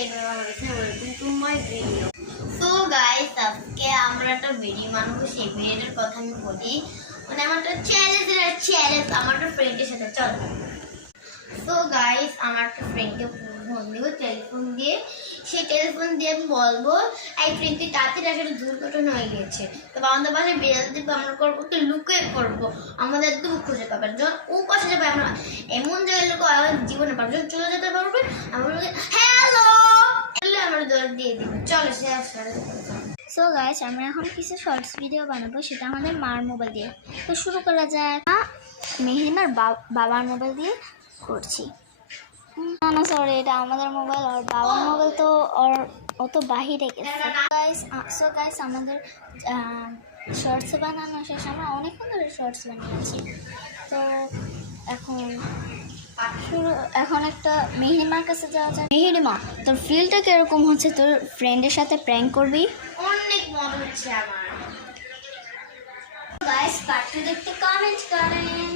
Welcome to my video. So guys, আজকে আমরা একটা ভিডিও বানাবো। সেই ভিডিওটার কথা আমি বলি, মানে আমার একটা চ্যালেঞ্জ আমার একটা ফ্রেন্ডের সাথে। চল। সো গাইস, আমার একটা ফ্রেন্ডকে ফোন দেবো টেলিফোন দিয়ে। সেই টেলিফোন দিয়ে আমি বলবো, এই ফ্রেন্ড তুই তাড়াতাড়ি একটা দুর্ঘটনা হয়ে গেছে, তো আমাদের পাশে বেড়াল দিবো, আমরা করবো একটু লুকিয়ে করবো, আমাদের একদম খুঁজে পাবে। যখন ও পাশে যাবে আমরা এমন জায়গায় লোক আমার জীবনে পাবো, যখন চলে যেতে পারবে আমরা হ্যালো আমরা দৌড় দিয়ে দিব। চলো সে আসলে। সো গাইস, আমরা এখন কিছু শর্টস ভিডিও বানাবো, সেটা আমাদের মার মোবাইল দিয়ে। তো শুরু করা যাক। মেহিনার বাবার মোবাইল দিয়ে করছি। না সরি, এটা আমাদের মোবাইল, আর বাবার মোবাইল তো ও তো বাহিরে গেছে। গাইস আমাদের শর্টস বানানো শেষ। আমরা অনেকক্ষণ ধরে শর্টস বানিয়েছি। তো এখন একটা মেহিমার কাছে যাওয়া যায়। মেহিমা, তোর ফিলটা কিরকম হচ্ছে? তোর ফ্রেন্ডের সাথে প্র্যাঙ্ক করবি? অনেক মজা হচ্ছে আমার। গাইস, পার্ট 2 দেখতে কমেন্ট করেন।